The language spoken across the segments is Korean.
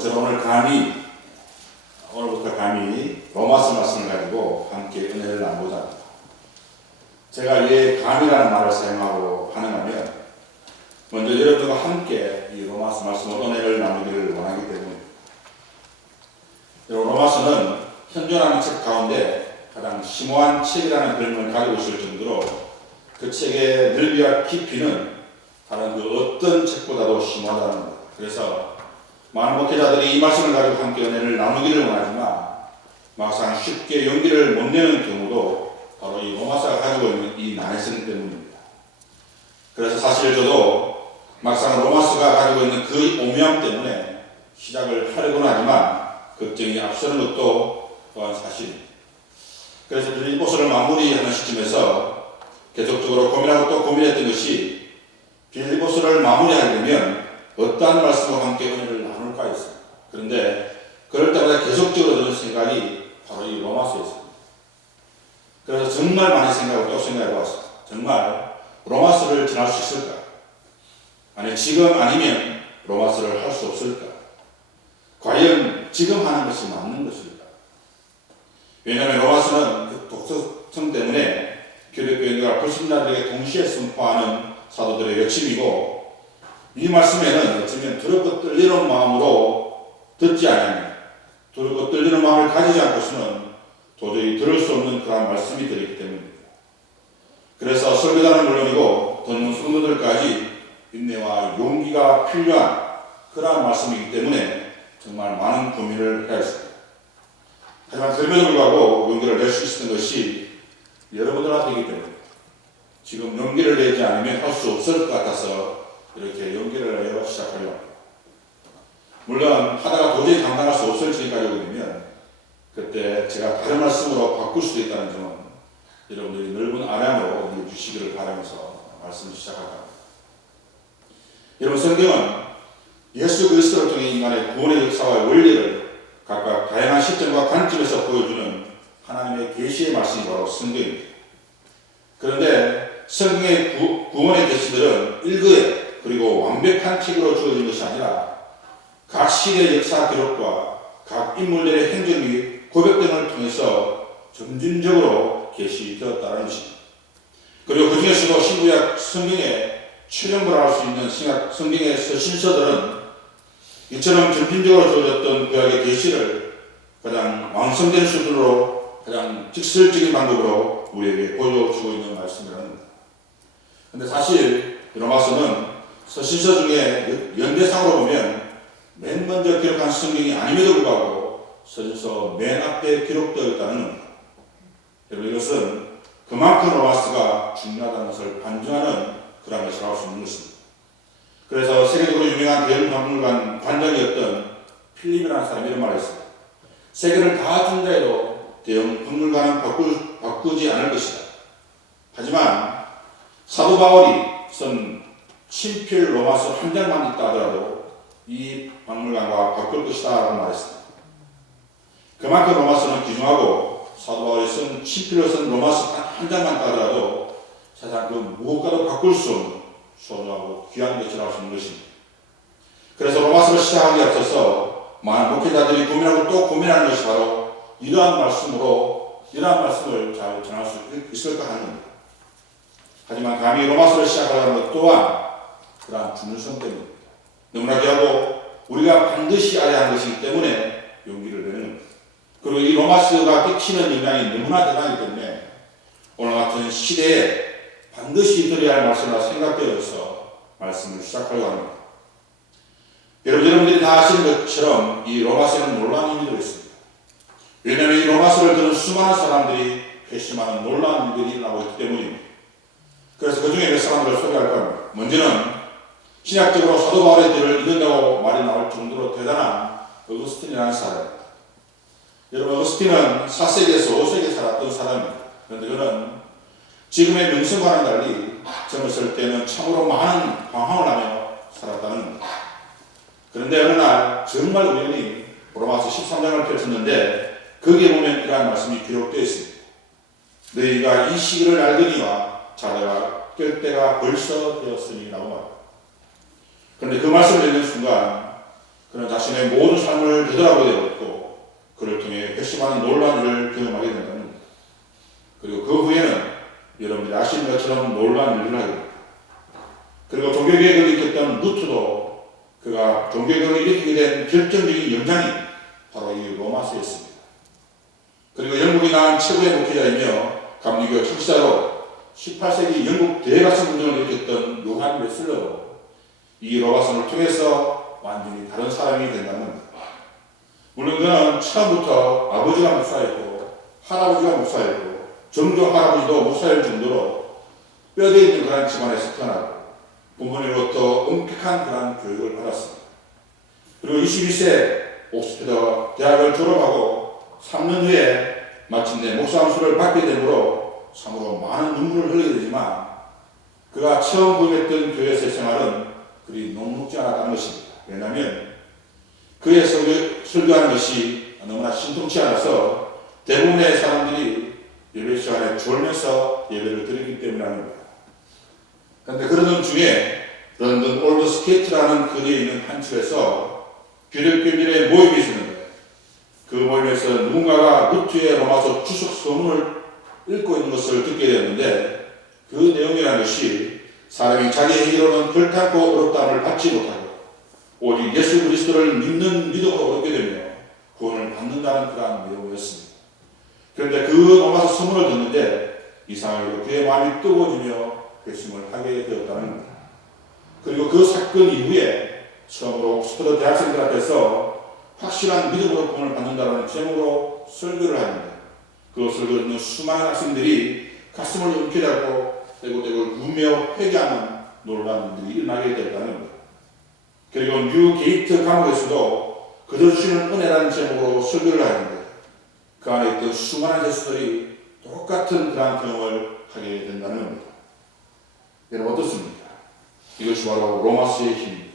저는 오늘부터 감히 로마서 말씀을 가지고 함께 은혜를 나누고자 합니다. 제가 왜 감이라는 말을 사용하고 하는가면, 먼저 여러분과 함께 이 로마서 말씀으로 은혜를 나누기를 원하기 때문입니다. 로마서는 현존하는 책 가운데 가장 심오한 책이라는 별명을 가지고 있을 정도로 그 책의 넓이와 깊이는 다른 그 어떤 책보다도 심하다는 겁니다. 그래서 많은 목회자들이 이 말씀을 가지고 함께 은혜를 나누기를 원하지만 막상 쉽게 용기를 못 내는 경우도 바로 이 로마서가 가지고 있는 이 난해성 때문입니다. 그래서 사실 저도 막상 로마서가 가지고 있는 그 오묘함 때문에 시작을 하려고는 하지만 걱정이 앞서는 것도 또한 사실입니다. 그래서 빌립보서를 마무리하는 시점에서 계속적으로 고민하고 또 고민했던 것이 빌립보서를 마무리하게 되면 어떠한 말씀과 함께 은혜를 나눌까 했습니다. 그런데 그럴 때마다 계속적으로 드는 생각이 바로 이 로마서였습니다. 그래서 정말 많이 생각하고 또 생각해 보았습니다. 정말 로마서를 전할 수 있을까? 아니, 지금 아니면 로마서를 할 수 없을까? 과연 지금 하는 것이 맞는 것일까? 왜냐하면 로마서는 그 독서성 때문에 교회교인들과 불신자들에게 동시에 선포하는 사도들의 요침이고, 이 말씀에는 어쩌면 두렵고 떨리는 마음으로 듣지 않으면, 두렵고 떨리는 마음을 가지지 않고서는 도저히 들을 수 없는 그러한 말씀이 되기 때문입니다. 그래서 설교자는 물론이고 듣는 성도들까지 인내와 용기가 필요한 그러한 말씀이기 때문에 정말 많은 고민을 해야 했습니다. 하지만 그럼에도 불구하고 용기를 낼 수 있었던 것이 여러분들한테이기 때문에 지금 용기를 내지 않으면 할 수 없을 것 같아서 이렇게 용기를 내어 시작하려고 합니다. 물론 하다가 도저히 감당할 수 없을 지경까지 오게 되면 그때 제가 다른 말씀으로 바꿀 수도 있다는 점은 여러분들이 넓은 아량으로 주시기를 바라면서 말씀을 시작할까 합니다. 여러분, 성경은 예수 그리스도를 통해 인간의 구원의 역사와 원리를 각각 다양한 시점과 관점에서 보여주는 하나님의 계시의 말씀이 바로 성경입니다. 그런데 성경의 구원의 계시들은 일거에 그리고 완벽한 책으로 주어진 것이 아니라 각 시대의 역사 기록과 각 인물들의 행적 및 고백 등을 통해서 점진적으로 계시되었다는 것입니다. 그리고 그 중에서도 신구약 성경에 출연을 할 수 있는 성경의 서신서들은 이처럼 점진적으로 주어졌던 구약의 계시를 가장 완성된 수준으로 가장 직설적인 방법으로 우리에게 보여주고 있는 말씀이라는 겁니다. 그런데 사실 로마서는 서신서 중에 연대상으로 보면 맨 먼저 기록한 성경이 아님에도 불구하고 서신서 맨 앞에 기록되어 있다는 겁니다. 여러분, 이것은 그만큼 로마서가 중요하다는 것을 반증하는 그런 것을 알 수 있는 것입니다. 그래서 세계적으로 유명한 대형 박물관 관장이었던 필립이라는 사람이 이런 말을 했습니다. 세계를 다 준다 해도 대형 박물관은 바꾸지 않을 것이다. 하지만 사도 바울이 쓴 친필 로마서 한 장만 있다 하더라도 이 박물관과 바꿀 것이다 라고 말했습니다. 그만큼 로마서는 귀중하고 사도 바울이 쓴 친필로 쓴 로마서 한 장만 있다 하더라도 세상 그 무엇과도 바꿀 수 없는 소중하고 귀한 것이라고 할 수 있는 것입니다. 그래서 로마서를 시작하기에 앞서서 많은 목회자들이 고민하고 또 고민하는 것이 바로 이러한 말씀을 잘 전할 수 있을까 하는 겁니다. 하지만 감히 로마서를 시작하려는 것 또한 그러한 중요성 때문입니다. 너무나 귀하고 우리가 반드시 알아야 하는 것이기 때문에 용기를 내는 겁니다. 그리고 이 로마서가 끼치는 영향이 너무나 대단하기 때문에 오늘 같은 시대에 반드시 들어야 할 말씀이라 생각되어서 말씀을 시작하려고 합니다. 여러분들이 다 아시는 것처럼 이 로마서에는 놀라운 의미가 있습니다. 왜냐하면 이 로마서를 듣는 수많은 사람들이 회심하는 놀라운 일들이 일어나고 있기 때문입니다. 그래서 그 중에 몇 사람들을 소개할 겁니다. 먼저는 신약적으로 사도 바울의 글을 읽는다고 말이 나올 정도로 대단한 어거스틴이라는 사람입니다. 여러분, 어거스틴은 4세기에서 5세기에 살았던 사람입니다. 그런데 그는 지금의 명성과는 달리 젊었을 때는 참으로 많은 방황을 하며 살았다는 겁니다. 그런데 어느 날 정말 우연히 로마서 13장을 펼쳤는데 거기에 보면 이러한 말씀이 기록되어 있습니다. 너희가 이 시기를 알거니와 자네가 깰 때가 벌써 되었으니 라고 말합니다. 그런데 그 말씀을 읽는 순간 그는 자신의 모든 삶을 되돌아보게 되었고 그를 통해 회심하는 놀라운 일을 경험하게 된다는 겁니다. 그리고 그 후에는 여러분들이 아시는 것처럼 놀라운 일을 하게 됩니다. 그리고 종교개혁을 일으켰던 루트도 그가 종교개혁을 일으키게 된 결정적인 영향이 바로 이 로마서였습니다. 그리고 영국이 낳은 최고의 목회자이며 감리교 창시자로 18세기 영국 대각성 운동을 일으켰던 요한 웨슬러도 이 로마서를 통해서 완전히 다른 사람이 된다는 겁니다. 물론 그는 처음부터 아버지가 목사였고 할아버지가 목사였고 정조 할아버지도 목사일 정도로 뼈대 있는 그런 집안에서 태어나고 부모님으로부터 엄격한 그런 교육을 받았습니다. 그리고 22세 옥스퍼드 대학을 졸업하고 3년 후에 마침내 목사 안수를 받게 되므로 참으로 많은 눈물을 흘리게 되지만 그가 처음 부임했던 교회에서의 생활은 그리 녹록지 않았다는 것입니다. 왜냐하면 그의 설교하는 것이 너무나 신통치 않아서 대부분의 사람들이 예배 시간에 졸면서 예배를 드리기 때문입니다. 그런데 그러던 중에 런던 올드 스케이트라는 거리에 있는 한 집에서 기독교인들의 모임이 있었는데 그 모임에서 누군가가 루트의 로마서 주석 서문을 읽고 있는 것을 듣게 되었는데 그 내용이라는 것이 사람이 자기 행위로는 결탄코 어렵다함을 받지 못하고 오직 예수 그리스도를 믿는 믿음으로 얻게 되며 구원을 받는다는 그러한 내용이었습니다. 그런데 그 로마서 서문을 듣는데 이상하게도 그의 마음이 뜨거워지며 회심을 하게 되었다는 겁니다. 그리고 그 사건 이후에 처음으로 옥스퍼드 대학생들 앞에서 확실한 믿음으로 구원을 받는다는 제목으로 설교를 하는데 그 설교를 듣는 수많은 학생들이 가슴을 움켜쥐고 떼굴떼굴 울며 회개하는 놀라운 일들이 일어나게 되었다는 겁니다. 그리고 뉴게이트 감옥에서도 그들 주시는 은혜라는 제목으로 설교를 하는데 그 안에 있던 수많은 제수들이 똑같은 그러한 경험을 하게 된다는 겁니다. 여러분 어떻습니까? 이것이 바로 로마서의 힘입니다.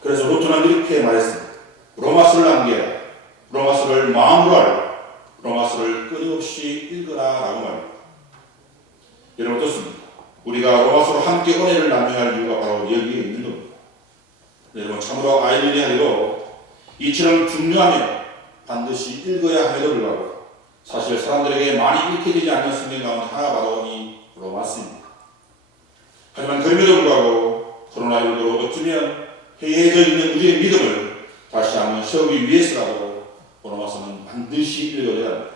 그래서 루터는 이렇게 말했습니다. 로마서를 암기해라. 로마서를 마음으로 알라. 로마서를 끊임없이 읽으라 라고 말합니다. 여러분 어떻습니까? 우리가 로마서로 함께 은혜를 나누할 이유가 바로 여기에 있는 겁니다. 여러분 참으로 아이러니하게도 이처럼 중요하며 반드시 읽어야 함에도 불구하고 사실 사람들에게 많이 읽혀지지 않는 성경 가운데 하나가 바로 이 로마서입니다. 하지만 그럼에도 불구하고 코로나19로 어쩌면 해이해져 있는 우리의 믿음을 다시 한번 세우기 위해서라도 로마서는 반드시 읽어야 합니다.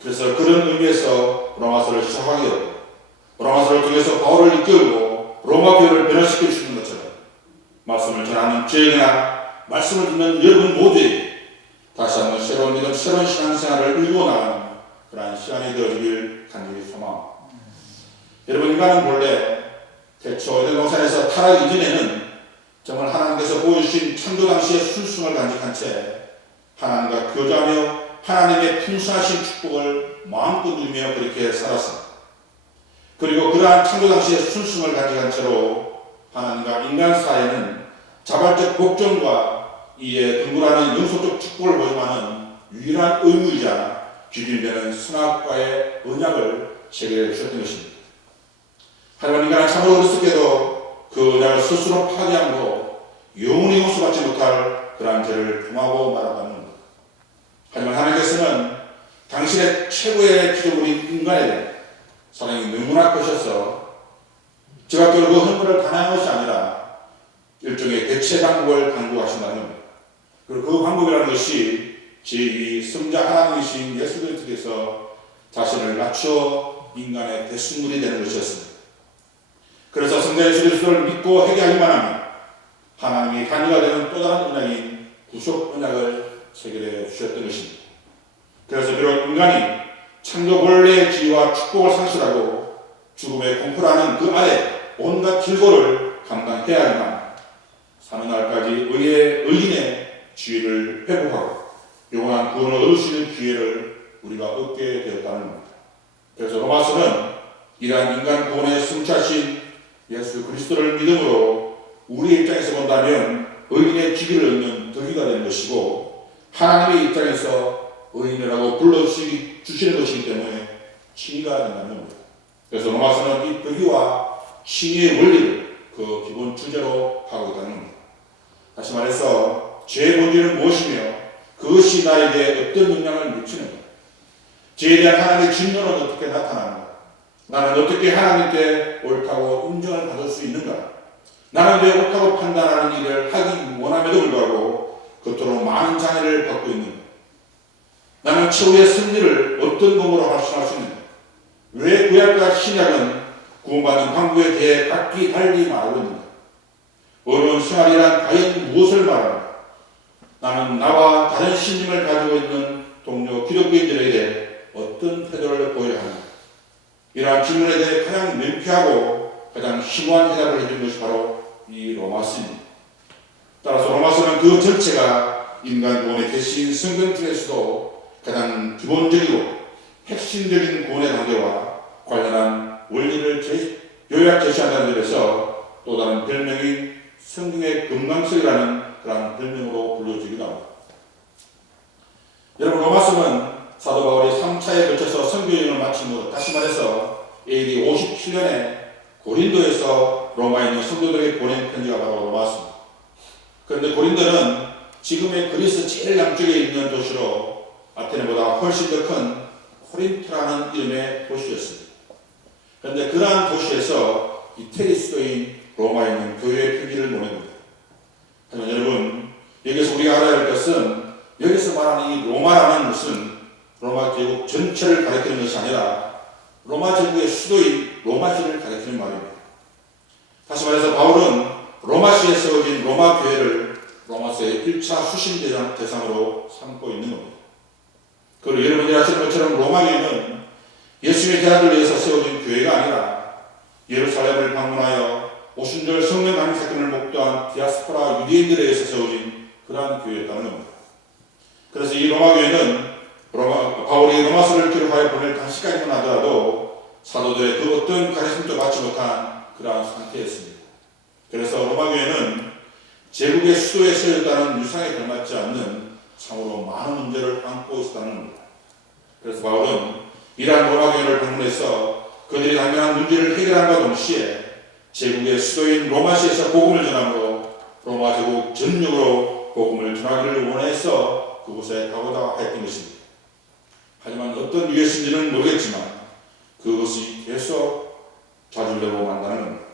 그래서 그런 의미에서 로마서를 시작하게 되고 로마서를 통해서 바울을 이끌고 로마 교회를 변화시켜 주시는 것처럼 말씀을 전하는 저에게나 말씀을 듣는 여러분 모두에게 다시 한번 새로운 믿음, 새로운 신앙생활을 이루어 나가는 그러한 시간이 되어주길 간절히 소망합니다. 여러분 인간은 본래 태초 에덴 동산에서 타락 이전에는 정말 하나님께서 보여주신 창조 당시의 순수함을 간직한 채 하나님과 교제하며 하나님의 풍성하신 축복을 마음껏 누리며 그렇게 살았습니다. 그리고 그러한 창조 당시의 순수함을 간직한 채로 하나님과 인간 사이에는 자발적 복종과 이에 근거하는 영속적 축복을 보증하는 유일한 의무이자 기준되는 선악과의 언약을 체결해 주셨던 것입니다. 하지만 인간은 참으로 어리석게도 그 언약을 스스로 파괴함으로 영원히 용서받지 못할 그러한 죄를 범하고 말았다는 겁니다. 하지만 하나님께서는 당신의 최고의 기적물인 인간에 대해 사랑이 너무나 크셔서 즉각적으로 그 헌물을 단행한 것이 아니라 일종의 대체 방법을 강구하신다는 겁니다. 그리고 그 방법이라는 것이 제2 성자 하나님이신 예수 그리스도께서 자신을 낮춰 인간의 대순물이 되는 것이었습니다. 그래서 성자 예수 그리스도를 믿고 회개하기만 하면 하나님이 단위가 되는 또 다른 언약인 구속 언약을 체결해 주셨던 것입니다. 그래서 비록 인간이 창조 본래의 지위와 축복을 상실하고 죽음의 공포라는 그 아래 온갖 질고를 감당해야 하지만 사는 날까지 의인의 지위를 회복하고 영원한 구원을 얻을 수 있는 기회를 우리가 얻게 되었다는 겁니다. 그래서 로마서는 이러한 인간 구원의 승차신 예수 그리스도를 믿음으로 우리의 입장에서 본다면 의인의 지위를 얻는 덕이가 되는 것이고 하나님의 입장에서 의인이라고 불러주시는 것이기 때문에 칭의가 된다는 겁니다. 그래서 로마서는 이 덕이와 칭의의 원리를 그 기본 주제로 하고 있다는 겁니다. 다시 말해서 죄의 본질은 무엇이며 그것이 나에게 어떤 영향을 미치는가? 죄에 대한 하나님의 진노는 어떻게 나타나는가? 나는 어떻게 하나님께 옳다고 인정을 받을 수 있는가? 나는 왜 옳다고 판단하는 일을 하기 원함에도 불구하고 그토록 많은 장애를 받고 있는가? 나는 최후의 승리를 어떤 공으로 확신할 수 있는가? 왜 구약과 신약은 구원받는 방법에 대해 각기 달리 말하고 있는가? 어려운 생활이란 과연 무엇을 말하는가? 나는 나와 다른 신념을 가지고 있는 동료 기독교인들에게 어떤 태도를 보여야 하는가? 이러한 질문에 대해 가장 명쾌하고 가장 심오한 대답을 해준 것이 바로 이 로마서입니다. 따라서 로마서는 그 전체가 인간 구원의 계시인 성경 중에서도 가장 기본적이고 핵심적인 구원의 단계와 관련한 원리를 요약 제시한다는 점에서 또 다른 별명인 성경의 금강석이라는 그런 별명으로 불려지기도 합니다. 여러분, 로마서는 사도 바울이 3차에 걸쳐서 선교여행을 마친 후, 다시 말해서 AD 57년에 고린도에서 로마에 있는 성도들에게 보낸 편지가 바로 로마서입니다. 그런데 고린도는 지금의 그리스 제일 남쪽에 있는 도시로 아테네보다 훨씬 더 큰 코린토라는 이름의 도시였습니다. 그런데 그러한 도시에서 이태리 수도인 로마에 있는 교회의 편지를 보낸 겁니다. 하지만 여러분, 여기서 우리가 알아야 할 것은 여기서 말하는 이 로마라는 것은 로마 제국 전체를 가리키는 것이 아니라 로마 제국의 수도인 로마시를 가리키는 말입니다. 다시 말해서 바울은 로마시에 세워진 로마 교회를 로마서의 1차 수신 대상으로 삼고 있는 겁니다. 그리고 여러분이 아시는 것처럼 로마 교회는 예수님의 제자들을 위해서 세워진 교회가 아니라 예루살렘을 방문하여 오순절 성령 강림 사건을 목도한 디아스포라 유대인들에 의해서 세워진 그러한 교회였다는 겁니다. 그래서 이 로마 교회는 바울이 로마서를 기록하여 보낼 당시까지만 하더라도 사도들의 그 어떤 가르침도 받지 못한 그러한 상태였습니다. 그래서 로마 교회는 제국의 수도에 세워졌다는 유상에 걸맞지 않는 참으로 많은 문제를 안고 있었다는 겁니다. 그래서 바울은 이러한 로마 교회를 방문해서 그들이 당면한 문제를 해결함과 동시에 제국의 수도인 로마시에서 복음을 전함으로 로마 제국 전역으로 복음을 전하기를 원해서 그곳에 가보다 했던 것입니다. 하지만 어떤 이유였는지는 모르겠지만 그것이 계속 좌절되고 만다는 겁니다.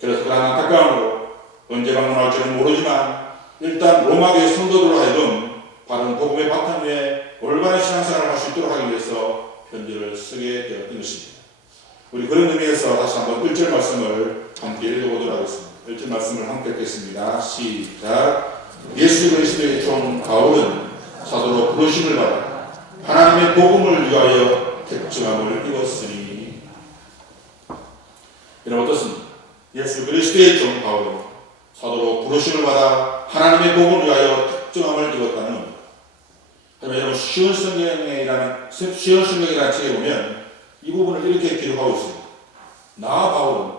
그래서 그러한 안타까움으로 언제 방문할지는 모르지만 일단 로마교회 성도들로 하여금 바른 복음의 바탕 위에 올바른 신앙생활을 할 수 있도록 하기 위해서 편지를 쓰게 되었던 것입니다. 우리 그런 의미에서 다시 한번 1절 말씀을 함께 읽어보도록 하겠습니다. 1절 말씀을 함께 읽겠습니다. 시작. 예수 그리스도의 종 바울은 사도로 부르심을 받아 하나님의 복음을 위하여 택정함을 입었으니. 여러분 어떻습니까? 예수 그리스도의 종 바울은 사도로 부르심을 받아 하나님의 복음을 위하여 택정함을 입었다는 겁니다. 하지만 여러분 쉬운 성경이라는 책에 보면 이 부분을 이렇게 기록하고 있습니다. 나 바울은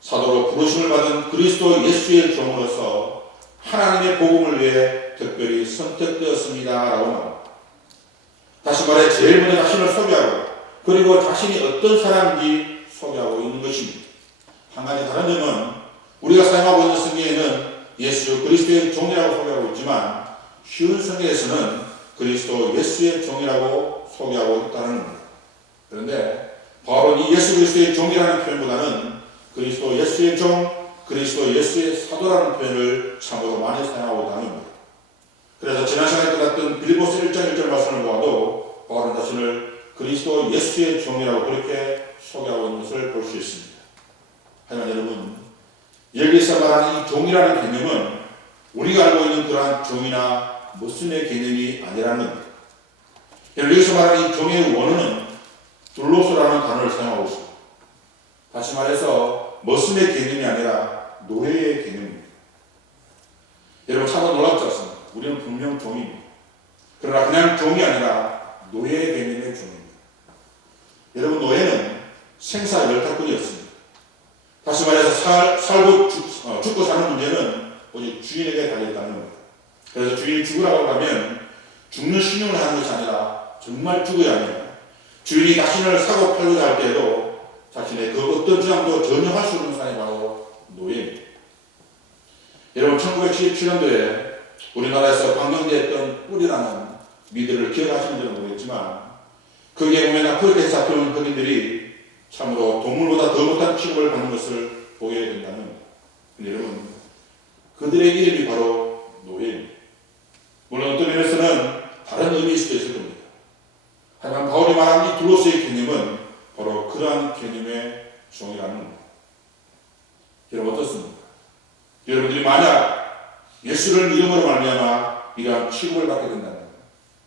사도로 부르심을 받은 그리스도 예수의 종으로서 하나님의 복음을 위해 특별히 선택되었습니다 라고 나옵니다. 다시 말해 제일 먼저 자신을 소개하고 그리고 자신이 어떤 사람인지 소개하고 있는 것입니다. 한 가지 다른 점은 우리가 사용하고 있는 성경에는 예수 그리스도의 종이라고 소개하고 있지만 쉬운 성경에서는 그리스도 예수의 종이라고 소개하고 있다는 겁니다. 그런데 바울은 이 예수 그리스도의 종이라는 표현보다는 그리스도 예수의 종, 그리스도 예수의 사도라는 표현을 참으로 많이 사용하고 있다는 겁니다. 그래서 지난 시간에 끝났던 빌립보서 1장 1절 말씀을 보아도 바울은 자신을 그리스도 예수의 종이라고 그렇게 소개하고 있는 것을 볼 수 있습니다. 하지만 여러분, 여기서 말하는 이 종이라는 개념은 우리가 알고 있는 그러한 종이나 모순의 개념이 아니라는 겁니다. 여기서 말하는 이 종의 원어는 둘로스라는 단어를 사용하고 있습니다. 다시 말해서 머슴의 개념이 아니라 노예의 개념입니다. 여러분 참으로 놀랍지 않습니까? 우리는 분명 종입니다. 그러나 그냥 종이 아니라 노예의 개념의 종입니다. 여러분 노예는 생사 열탈권이었습니다. 다시 말해서 살고 죽고 사는 문제는 오직 주인에게 달려있다는 겁니다. 그래서 주인이 죽으라고 하면 죽는 신용을 하는 것이 아니라 정말 죽어야 합니다. 주인이 자신을 사고 팔고자 할 때에도 자신의 그 어떤 주장도 전혀 할 수 없는 사람이 바로 노예입니다. 여러분 1977년도에 우리나라에서 방영됐던 뿌리라는 미드를 기억하시는지는 모르겠지만 거기에 보면 아프리카에서 잡혀온 흑인들이 참으로 동물보다 더 못한 취급을 받는 것을 보게 된다는 겁니다. 근데 여러분 그들의 이름이 바로 노예입니다. 물론 어떤 면에서는 다른 의미일 수도 있을 겁니다. 하지만 바울이 말한 이 둘로스의 개념은 바로 그러한 개념의 종이라는 겁니다. 여러분 어떻습니까? 여러분들이 만약 예수를 믿음으로 말미암아 이러한 취급을 받게 된다면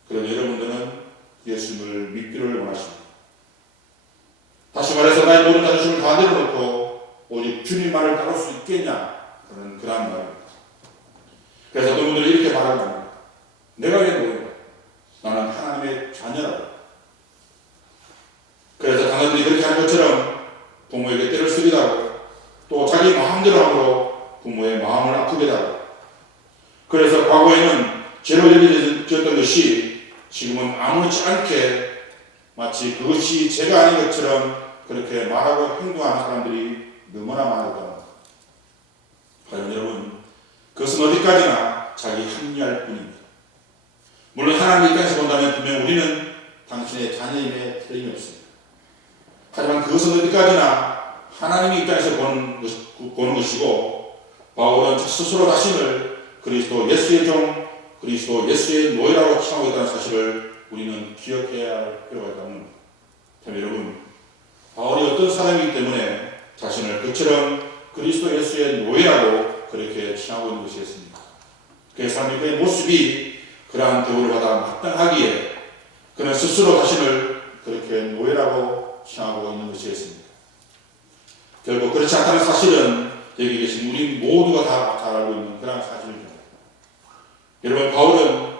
그런 여러분들은 예수님을 믿기를 원하십니다. 다시 말해서 나의 모든 자존심을 다 내려놓고 오직 주님만을 따를 수 있겠냐? 그러한 말입니다. 그래서 어떤 분들이 이렇게 말합니다. 내가 왜 노예야? 나는 하나님의 자녀라고. 그래서 당신들이 그렇게 하는 것처럼 부모에게 때를 쓰기도 하고 또 자기 마음대로 함으로 부모의 마음을 아프게 하고 그래서 과거에는 죄로 여겨졌던 것이 지금은 아무렇지 않게 마치 그것이 죄가 아닌 것처럼 그렇게 말하고 행동하는 사람들이 너무나 많았다. 과연 여러분 그것은 어디까지나 자기 합리할 뿐입니다. 물론 하나님 입장에서 본다면 분명 우리는 당신의 자녀임에 틀림이 없습니다. 하지만 그것은 어디까지나 하나님의 입장에서 보는 것이고 바울은 스스로 자신을 그리스도 예수의 종, 그리스도 예수의 노예라고 칭하고 있다는 사실을 우리는 기억해야 할 필요가 있다는 겁니다. 여러분 바울이 어떤 사람이기 때문에 자신을 그처럼 그리스도 예수의 노예라고 그렇게 칭하고 있는 것이겠습니까? 그 사람의 그의 모습이 그러한 대우를 받아 마땅하기에 그는 스스로 자신을 그렇게 노예라고 칭하고 있는 것이겠습니다. 결국 그렇지 않다는 사실은 여기 계신 우리 모두가 다 잘 알고 있는 그런 사실입니다. 여러분 바울은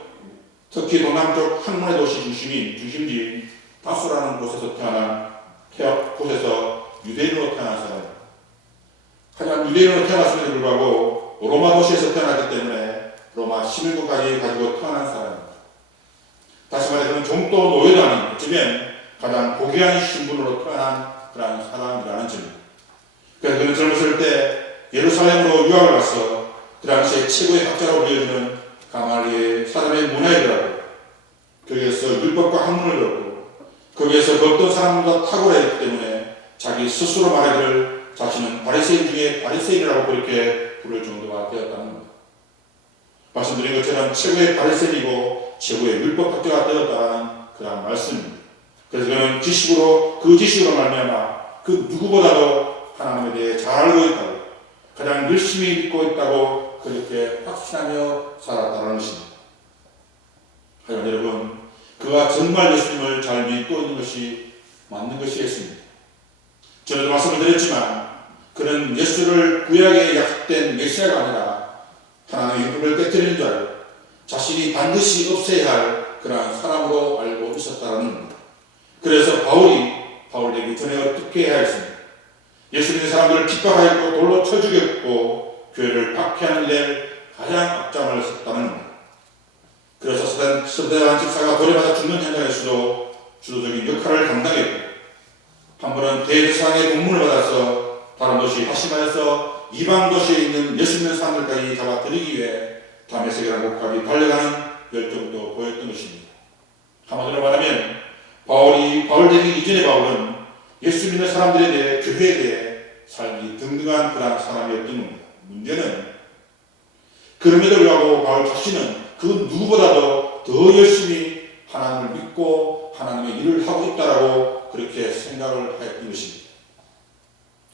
특히 동남쪽 항문의 도시 중심지인 다수라는 곳에서 곳에서 유대인으로 태어난 사람입니다. 하지만 유대인으로 태어났음에도 불구하고 로마 도시에서 태어났기 때문에 로마 시민국까지 가지고 태어난 사람입니다. 다시 말해 그는 종도 노예도 아닌 어쩌면 가장 고귀한 신분으로 태어난 그런 사람이라는 점입니다. 그래서 그는 젊었을 때 예루살렘으로 유학을 가서 그 당시에 최고의 학자라고 불려지는 가말리엘 사람의 문화에 들어가고 거기에서 율법과 학문을 배웠고 거기에서 그 어떤 사람보다 탁월했기 때문에 자기 스스로 말하기를 자신은 바리새인 중에 바리새인이라고 그렇게 부를 정도가 되었다는 겁니다. 말씀드린 것처럼 최고의 바리새인이고 최고의 율법학자가 되었다는 그런 말씀입니다. 그래서 그는 그 지식으로 말미암아 그 누구보다도 하나님에 대해 잘 알고 있다고 가장 열심히 믿고 있다고 그렇게 확신하며 살았다는 것입니다. 하지만 여러분 그가 정말 예수님을 잘 믿고 있는 것이 맞는 것이겠습니다. 전에도 말씀을 드렸지만 그는 예수를 구약에 약속된 메시아가 아니라 하나님의 율법을 깨뜨리는 줄 알고 자신이 반드시 없애야 할 그러한 사람으로 알고 있었다는 겁니다. 그래서 바울 얘기 전에 어떻게 해야 했습니까? 예수 믿는 사람들을 핍박하였고 돌로 쳐 죽였고 교회를 박해하는 일에 가장 앞장을 섰다는 겁니다. 그래서 스데반 집사가 돌에맞아 죽는 현장에서도 주도적인 역할을 감당했고 한 번은 대제사장의 공문을 받아서 다른 도시 다시 말해서 이방 도시에 있는 예수 믿는 사람들까지 잡아들이기 위해 다메섹이라는 곳까지 달려가는 열정도 보였던 것입니다. 한마디로 말하면 바울 되기 이전의 바울은 예수 믿는 사람들에 대해 교회에 대해 삶이 등등한 그런 사람이었던 겁니다. 문제는 그럼에도 불구하고 바울 자신은 그 누구보다도 더 열심히 하나님을 믿고 하나님의 일을 하고 있다라고 그렇게 생각을 하였던 것입니다.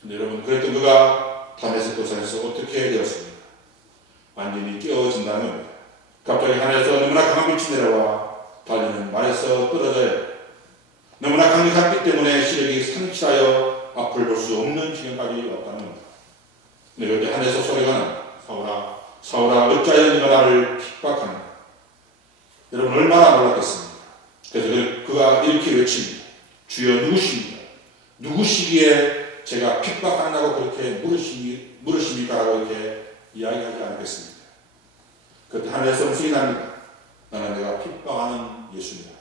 그런데 여러분 그랬던 그가 다메섹 도상에서 어떻게 되었습니까? 완전히 깨어진다는 겁니다. 갑자기 하늘에서 너무나 강한 빛이 내려와 달리는 말에서 떨어져요. 너무나 강력한 빛 때문에 시력이 상실하여 앞을 볼 수 없는 지경까지 왔다는 겁니다. 근데 그때 하늘에서 소리가 납니다. 사울아 어찌하여 네가 나를 핍박하는가? 여러분 얼마나 놀랐겠습니까? 그래서 그가 이렇게 외칩니다. 주여 누구십니까? 누구시기에 제가 핍박한다고 그렇게 물으십니까? 라고 이렇게 이야기하지 않겠습니까? 그때 하늘에서 음성이 납니다. 나는 내가 핍박하는 예수입니다.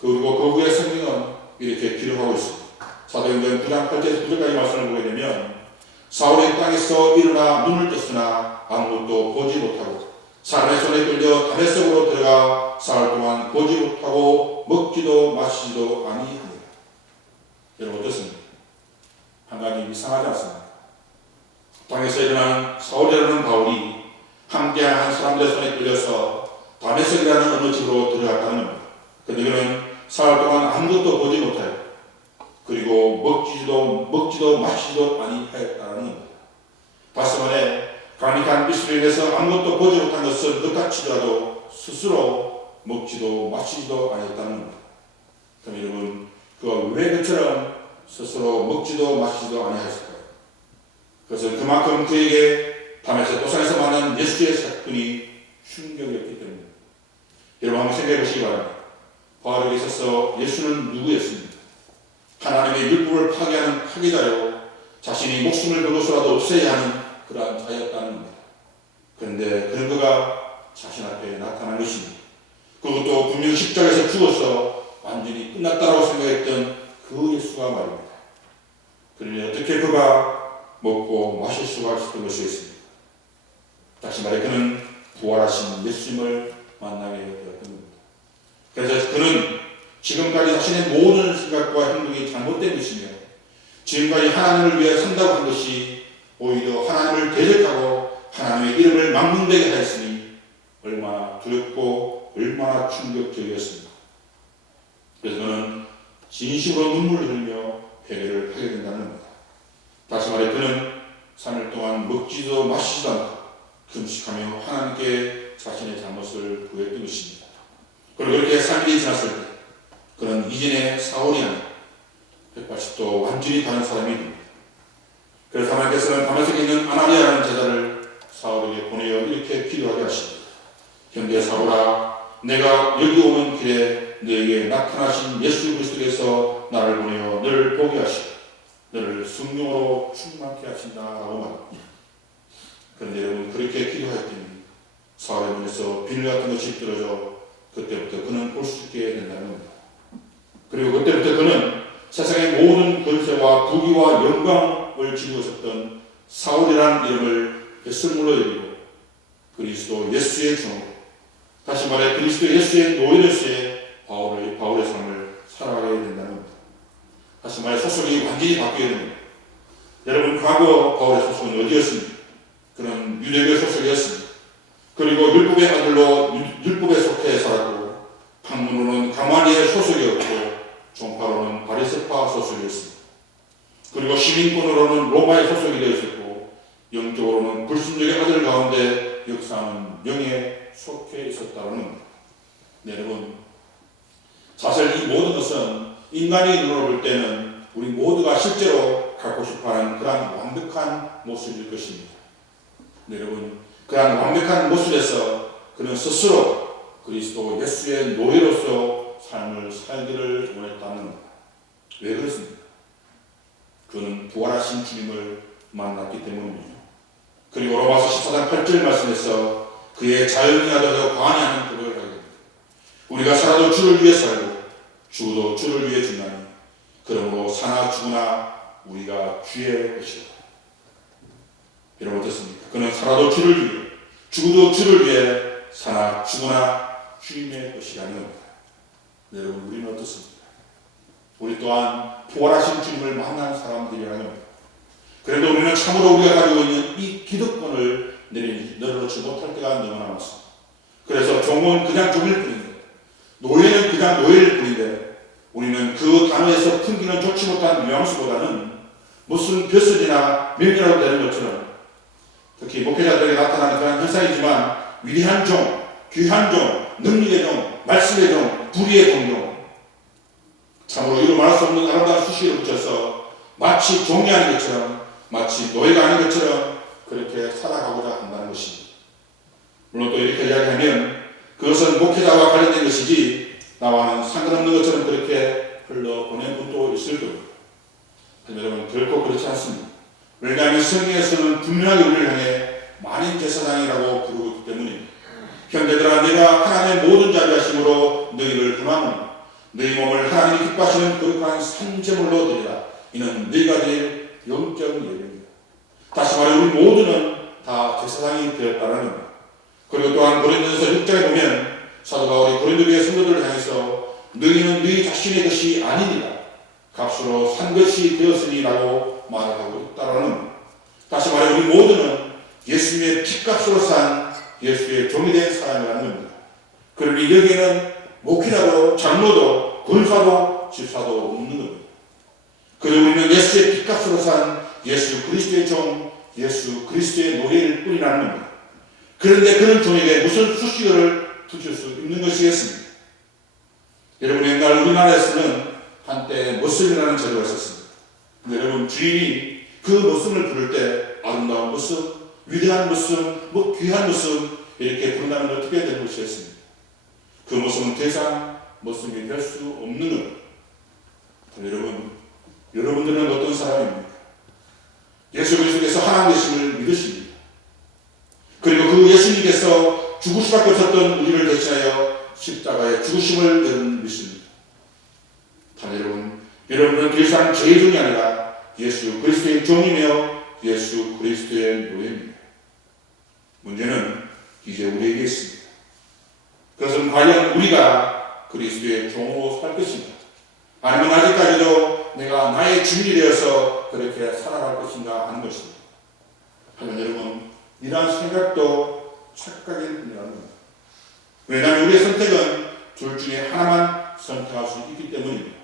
그리고 그 후에 성경은 이렇게 기록하고 있습니다. 사도행전 9장 8절에서 9절까지 말씀을 보게 되면 사울의 땅에서 일어나 눈을 떴으나 아무것도 보지 못하고 사람의 손에 끌려 다메섹으로 들어가 사흘 동안 보지 못하고 먹지도 마시지도 아니하니라. 여러분 어떻습니까? 한 가지 이상하지 않습니까? 땅에서 일어난 사울이라는 바울이 함께한 한 사람들의 손에 끌려서 다메섹이라는 어느 집으로 들어갔다는 겁니다. 그런데 그는 사흘 동안 아무것도 보지 못하여 그리고 먹지도 마시지도 아니하였다는 겁니다. 다시 말해 가니간 빛으로 인해서 아무것도 보지 못한 것을 그같이라도 스스로 먹지도 마시지도 아니했다는 겁니다. 그럼 여러분 그가 왜 그처럼 스스로 먹지도 마시지도 아니하였을까요? 그것은 그만큼 그에게 다메섹 도상에서 만난 예수의 사건이 충격이었기 때문입니다. 여러분 한번 생각해 보시기 바랍니다. 바울에게 있어서 예수는 누구였습니까? 하나님의 율법을 파괴하는 파괴자요, 자신이 목숨을 걸고서라도 없애야 하는 그러한 자였다는 겁니다. 그런데 그런 그가 자신 앞에 나타난 것입니다. 그것도 분명 십자가에서 죽어서 완전히 끝났다고 생각했던 그 예수가 말입니다. 그러니 어떻게 그가 먹고 마실 수가 있었던 것이었습니까? 다시 말해 그는 부활하신 예수님을 만나게 되었던 겁니다. 그래서 그는 지금까지 자신의 모든 생각과 행동이 잘못된 것이며 지금까지 하나님을 위해 산다고 한 것이 오히려 하나님을 대적하고 하나님의 이름을 망명되게 하였으니 얼마나 두렵고 얼마나 충격적이었습니까? 그래서 그는 진심으로 눈물을 흘리며 회개를 하게 된다는 겁니다. 다시 말해 그는 3일 동안 먹지도 마시지도 않고 금식하며 하나님께 자신의 잘못을 구했던 것입니다. 그리고 이렇게 3일이 지났을 때 그는 이전의 사울이 아닌 180도 완전히 다른 사람이 됩니다. 그래서 하나님께서는 다메섹에 있는 아나니아라는 제자를 사울에게 보내어 이렇게 기도하게 하십니다. 현대 사울아, 내가 여기 오는 길에 너에게 나타나신 예수 그리스도께서 나를 보내어 너를 보게 하시고 너를 성령으로 충만케 하신다라고 말합니다. 그런데 여러분 그렇게 기도하였더니 사울의 눈에서 비늘 같은 것이 떨어져 그때부터 그는 볼 수 있게 된다는 겁니다. 그리고 그때부터 그는 세상의 모든 권세와 부귀와 영광을 지니고 있었던 사울이라는 이름을 뱃설물로 여기고 그리스도 예수의 종으로, 다시 말해 그리스도 예수의 노예로서의 바울의 삶을 살아가게 된다는 겁니다. 다시 말해 소속이 완전히 바뀌게 됩니다. 여러분 과거 바울의 소속은 어디였습니까? 그는 유대교의 소속이었습니다. 그리고 율법의 아들로 율법에 속해 살았고 학문으로는 가마니엘 소속이었고 종파로는 바리새파 소속이었습니다. 그리고 시민권으로는 로마의 소속이 되어 있었고 영적으로는 불순종의 아들 가운데 역사하는 영에 속해 있었다는 겁니다. 네, 여러분 사실 이 모든 것은 인간의 눈으로 볼 때는 우리 모두가 실제로 갖고 싶어하는 그러한 완벽한 모습일 것입니다. 네, 여러분 그러한 완벽한 모습에서 그는 스스로 그리스도 예수의 노예로서 삶을 살기를 원했다는 겁니다. 왜 그렇습니까? 그는 부활하신 주님을 만났기 때문입니다. 그리고 로마서 14장 8절 말씀에서 그의 자연이 하더라도 과한이 하는 고백을 하게 됩니다. 우리가 살아도 주를 위해 살고 죽어도 주를 위해 죽나니 그러므로 사나 죽으나 우리가 주의 것이다. 여러분 어떻습니까? 그는 살아도 주를 위해 죽어도 주를 위해 사나 죽으나 주님의 것이라는 겁니다. 네, 여러분 우리는 어떻습니까? 우리 또한 부활하신 주님을 만난 사람들이라는 겁니다. 그래도 우리는 참으로 우리가 가지고 있는 이 기득권을 내려놓지 못할 때가 너무 남았습니다. 그래서 종은 그냥 종일 뿐인데 노예는 그냥 노예일 뿐인데 우리는 그 단어에서 풍기는 좋지 못한 뉘앙스보다는 무슨 벼슬이나 명예라고 되는 것처럼 특히 목회자들에게 나타나는 그런 현상이지만 위대한 종, 귀한 종, 능력의 종, 말씀의 종, 불의의 공종, 참으로 이루 말할 수 없는 아름다운 수식을 붙여서 마치 종이 아닌 것처럼 마치 노예가 아닌 것처럼 그렇게 살아가고자 한다는 것입니다. 물론 또 이렇게 이야기하면 그것은 목회자와 관련된 것이지 나와는 상관없는 것처럼 그렇게 흘러보낸 분도 있을 겁니다. 여러분 결코 그렇지 않습니다. 왜냐하면 성경에서는 분명하게 우리를 향해 만인 제사장이라고 부르고 있기 때문입니다. 형제들아 내가 하나님의 모든 자비하심으로 너희를 구하노니 너희 몸을 하나님이 기뻐하시는 거룩한 산제물로 드리라. 이는 너희가 드릴 영적인 예배입니다. 다시 말해 우리 모두는 다 제사장이 되었다는 겁니다. 그리고 또한 고린도전서 6장에 보면 사도 바울이 고린도 교회 성도들을 향해서 너희는 너희 자신의 것이 아니니라 값으로 산 것이 되었으니라고 말하고 있다라는 겁니다. 다시 말해 우리 모두는 예수님의 피값으로 산 예수의 종이 된 사람이라는 겁니다. 그러니 여기에는 목회자도 장로도 권사도 집사도 없는 겁니다. 그리고 우리는 예수의 피값으로 산 예수 그리스도의 종, 예수 그리스도의 노예일 뿐이라는 겁니다. 그런데 그런 종에게 무슨 수식어를 붙일 수 있는 것이겠습니까? 여러분 옛날 우리나라에서는 한때 머슴이라는 제도가 있었습니다. 근데 여러분 주인이 그 머슴을 부를 때 아름다운 머슴, 위대한 머슴, 귀한 머슴 이렇게 부른다면 어떻게 되는 것이겠습니까? 그 머슴은 더 이상 머슴이 될 수 없는 것. 여러분들은 어떤 사람입니까? 예수 그리스도께서 하나님 되심을 믿으십니다. 그리고 그 예수님께서 죽을 수밖에 없었던 우리를 대신하여 십자가에 죽으심을 믿습니다. 여러분은 더 이상 죄의 종이 아니라 예수 그리스도의 종이며 예수 그리스도의 노예입니다. 문제는 이제 우리에게 있습니다. 그것은 과연 우리가 그리스도의 종으로 살 것인가? 아니면 아직까지도 내가 나의 주인이 되어서 그렇게 살아갈 것인가 하는 것입니다. 하지만 여러분 이러한 생각도 착각일 뿐이라는 겁니다. 왜냐하면 우리의 선택은 둘 중에 하나만 선택할 수 있기 때문입니다.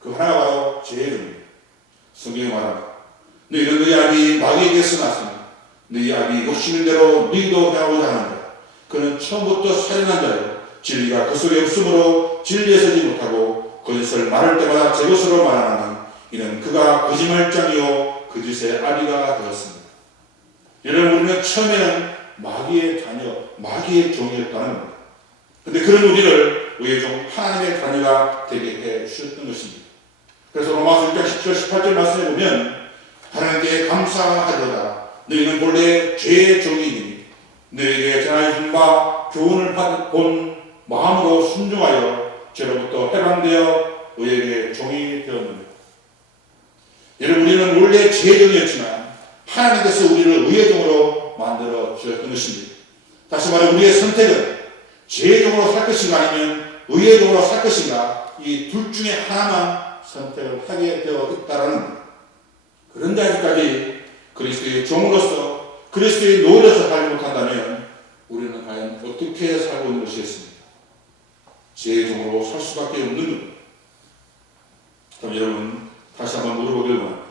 그 하나가 바로 죄의 종입니다. 성경에 말합니다. 너희는 너희 아비 마귀에게서 났으니 너희 아비 욕심인 대로 너희도 행하고자 하는다. 그는 처음부터 살인한 자요 진리가 그 속에 없으므로 진리에 서지 못하고 거짓을 말할 때마다 제 것으로 말하는 이는 그가 거짓말장이요 거짓의 아비가 되었습니다. 여러분 우리는 처음에는 마귀의 자녀, 마귀의 종이었다는 겁니다. 그런데 그런 우리를 의의 종 하나님의 자녀가 되게 해 주셨던 것입니다. 그래서 로마서 6장 17절 18절 말씀에 보면 하나님께 감사하리로다. 너희는 본래 죄의 종이니 너희에게 전하여준 바 교훈을 본 마음으로 순종하여 죄로부터 해방되어 의에게 종이 되었느니라. 여러분 우리는 원래 죄의 종이었지만 하나님께서 우리를 의의 종으로 만들어 주셨던 것입니다. 다시 말해 우리의 선택은 죄의 종으로 살 것인가 아니면 의의 종으로 살 것인가 이 둘 중에 하나만 선택을 하게 되어 있다라는 겁니다. 그런데 아직까지 그리스도의 종으로서 그리스도의 노예로서 살지 못한다면 우리는 과연 어떻게 살고 있는 것이겠습니까? 죄의 종으로 살 수밖에 없는 겁니다. 그럼 여러분 다시 한번 물어보길 원합니다.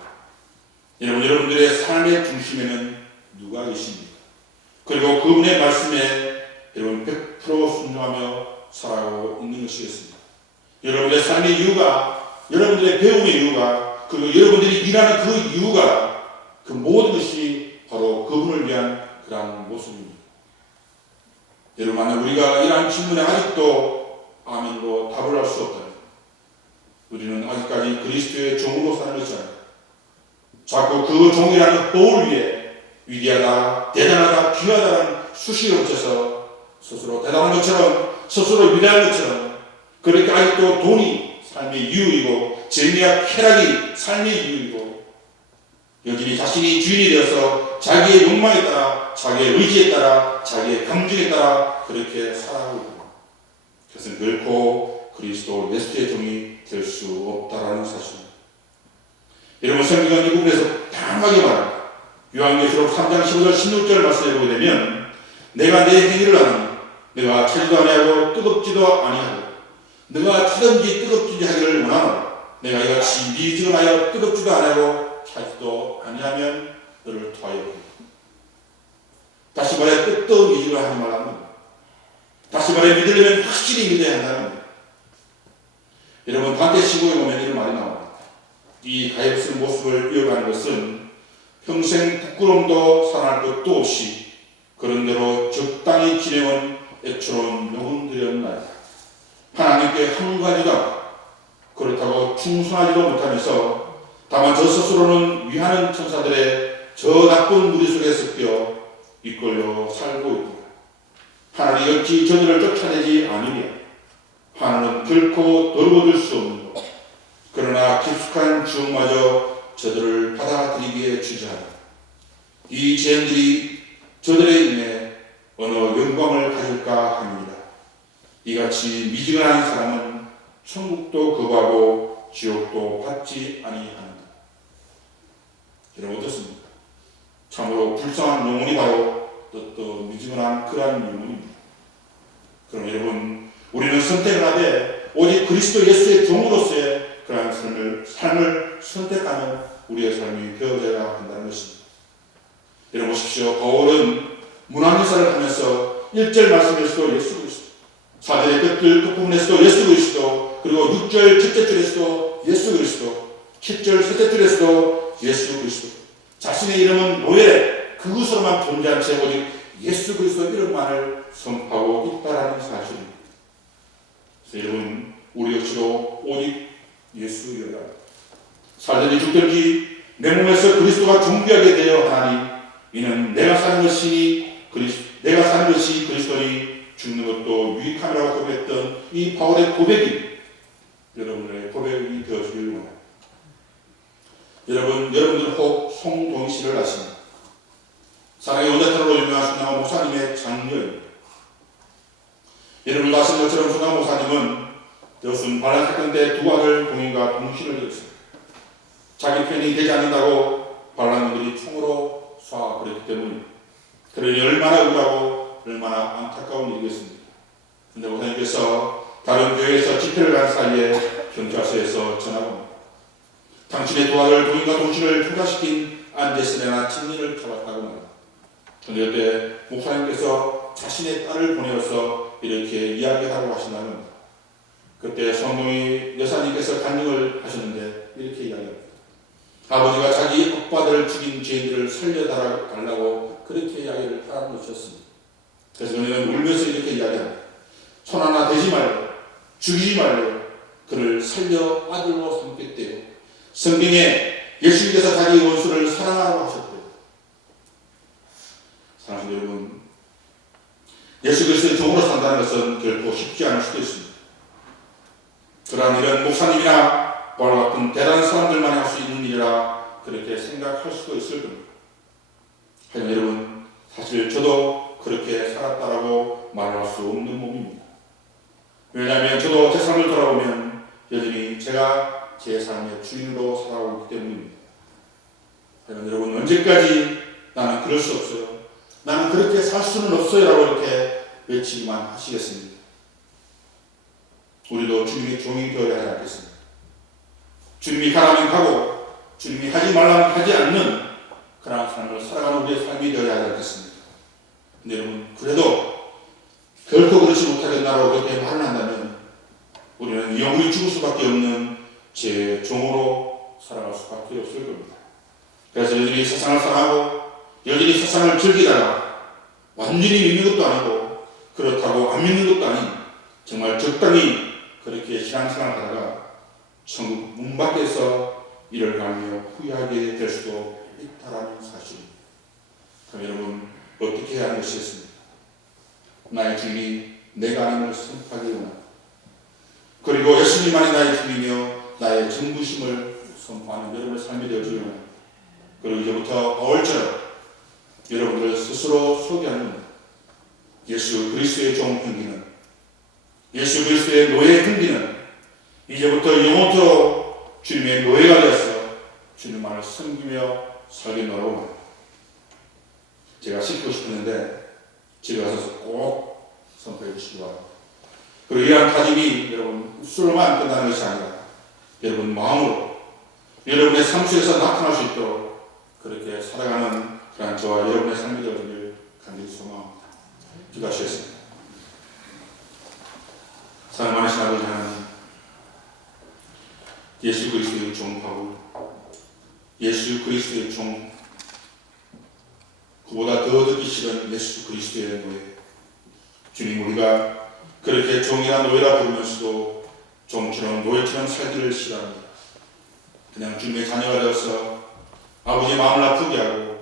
여러분들의 삶의 중심에는 누가 계십니까? 그리고 그분의 말씀에 여러분 100% 순종하며 살아가고 있는 것이겠습니다. 여러분들의 삶의 이유가 여러분들의 배움의 이유가 그리고 여러분들이 일하는 그 이유가 그 모든 것이 바로 그분을 위한 그런 모습입니다. 여러분 만약 우리가 이러한 질문에 아직도 아멘으로 답을 할 수 없다면 우리는 아직까지 그리스도의 종으로 사는 것이 아닙니다. 자꾸 그 종이라는 허울 위에 위대하다, 대단하다, 귀하다는 수식을 붙여서 스스로 대단한 것처럼 스스로 위대한 것처럼 그렇게 아직도 돈이 삶의 이유이고 재미와 쾌락이 삶의 이유이고 여전히 자신이 주인이 되어서 자기의 욕망에 따라 자기의 의지에 따라 자기의 감정에 따라 그렇게 살아가고 있습니다. 그것은 결코 그리스도 예수의 종이 될 수 없다라는 사실입니다. 여러분 성경은 이 부분에서 다양하게 말합니다. 요한계시록 3장 15절 16절 말씀에 보게 되면 내가 내 행위를 아노니 내가 차지도 아니하고 뜨겁지도 아니하고 내가 차든지 뜨겁든지 하기를 원하노라. 내가 이같이 네 증언하여 뜨겁지도 아니하고 차지도 아니하면 너를 토하여 버리라. 다시 말해 뜨거운 이직을 하지 말라는 겁니다. 다시 말해 믿으려면 확실히 믿어야 한다는 겁니다. 여러분 단테 시국에 보면 이런 말이 나옵니다. 이 가엾은 모습을 이어가는 것은 평생 부끄럼도 상할 것도 없이 그런대로 적당히 지내온 애처로운 영혼들이었나이다. 하나님께 한가지도 않고 그렇다고 충성하지도 못하면서 다만 저 스스로는 위하는 천사들의 저 나쁜 무리 속에 섞여 이끌려 살고 있다. 하나님 어찌 저들을 쫓아내지 아니랴. 하나님은 결코 돌보줄 수 없는 것. 그러나 깊숙한 주마저 저들을 받아들이기에 주저하라. 이 죄인들이 저들의 인해 어느 영광을 가질까 합니다. 이같이 미지근한 사람은 천국도 거부하고 지옥도 받지 아니하는다. 여러분 어떻습니까? 참으로 불쌍한 영혼이 바로 또 미지근한 그러한 영혼입니다. 그럼 여러분, 우리는 선택을 하되 오직 그리스도 예수의 종으로서의 그러한 삶을 선택하는 우리의 삶이 되어져야 한다는 것입니다. 여러분 보십시오. 바울은 문안유사를 하면서 1절 말씀에서도 예수 그리스도, 4절의 끝부분에서도 예수 그리스도, 그리고 6절 첫째 줄에서도 예수 그리스도, 7절 셋째 줄에서도 예수 그리스도, 자신의 이름은 노예 그것으로만 존재한 채 오직 예수 그리스도 이름만을 선포하고 있다라는 사실입니다. 그래서 여러분, 우리 역시도 오직 예수여라. 살든지 죽든지 내 몸에서 그리스도가 존귀하게 되어 하나니 이는 내가 사는 것이 그리스도니 죽는 것도 유익함이라고 고백했던 이 바울의 고백이 여러분의 고백이 되어주길 원합니다. 여러분들 혹 송동희씨를 아십니까? 사랑의 원자탄으로 유명한 손양호 목사님의 장녀입니다. 여러분도 아시는 것처럼 손양호 목사님은 여순 반란 사건 때 두 아들 동인과 동신을 들었습니다. 자기 편이 되지 않는다고 반란군들이 총으로 쏴버렸기 때문입니다. 그러니 얼마나 억울하고 얼마나 안타까운 일이겠습니까? 그런데 목사님께서 다른 교회에서 집회를 간 사이에 경찰서에서 전화가 옵니다. 당신의 두 아들 동인과 동신을 투사시킨 안데스네나 친인을 잡았다고 말합니다. 그런데 그때 목사님께서 자신의 딸을 보내어서 이렇게 이야기하라고 하신다는 겁니다. 그때 성동희 여사님께서 간증을 하셨는데 이렇게 이야기합니다. 아버지가 자기 오빠들을 죽인 죄인들을 살려달라고 그렇게 이야기를 하라고 하셨습니다. 그래서 저는 울면서 이렇게 이야기합니다. 손 하나 대지 말고 죽이지 말고 그를 살려 아들로 삼겠대요. 성경에 예수님께서 자기 원수를 사랑하라고 하셨대요. 사랑하는 여러분, 예수 그리스도의 종으로 산다는 것은 결코 쉽지 않을 수도 있습니다. 그러한 일은 목사님이나 바울과 같은 대단한 사람들만 할 수 있는 일이라 그렇게 생각할 수도 있을 겁니다. 하지만 여러분, 사실 저도 그렇게 살았다라고 말할 수 없는 몸입니다. 왜냐하면 저도 제 삶을 돌아보면 여전히 제가 제 삶의 주인으로 살아오고 있기 때문입니다. 하지만 여러분, 언제까지 나는 그럴 수 없어요, 나는 그렇게 살 수는 없어요 라고 이렇게 외치기만 하시겠습니까? 우리도 주님의 종이 되어야 하지 않겠습니까? 주님이 가라면 가고 주님이 하지 말라면 하지 않는 그런 삶을 살아가는 우리의 삶이 되어야 하지 않겠습니까? 근데 여러분, 그래도 결코 그렇지 못하겠다고 그렇게 말을 한다면 우리는 영원히 죽을 수밖에 없는 제 종으로 살아갈 수밖에 없을 겁니다. 그래서 여전히 세상을 사랑하고 여전히 세상을 즐기다가 완전히 믿는 것도 아니고 그렇다고 안 믿는 것도 아닌 정말 적당히 그렇게 신앙생활을 하다가 천국 문 밖에서 이를 가며 후회하게 될 수도 있다라는 사실입니다. 그럼 여러분, 어떻게 해야 하는 것이겠습니까? 나의 주님이 내가 아님을 선포하기 원합니다. 그리고 예수님만이 나의 주님이며 나의 전부심을 선포하는 여러분의 삶이 되어지기 원합니다. 그리고 이제부터 바울처럼 여러분들 스스로 소개하는 예수 그리스도의 종 행기는, 예수 그리스도의 노예 행기는 이제부터 영원토록 주님의 노예가 되어서 주님만을 섬기며 살겠노라고 제가 시키고 싶었는데 집에 가서 꼭 선포해 주시기 바랍니다. 그리고 이러한 다짐이 여러분 입술로만 끝나는 것이 아니라 여러분 마음으로 여러분의 삶 속에서 나타날 수 있도록 그렇게 살아가는 그런 저와 여러분의 삶이 되어지길 간절히 소망합니다. 기도하시겠습니다. 사랑 많으신 아버지 하나님, 예수 그리스도의 종 바울, 예수 그리스도의 종, 그보다 더 듣기 싫은 예수 그리스도의 노예. 주님, 우리가 그렇게 종이나 노예라 부르면서도 종처럼 노예처럼 살기를 싫어합니다. 그냥 주님의 자녀가 되어서 아버지의 마음을 아프게 하고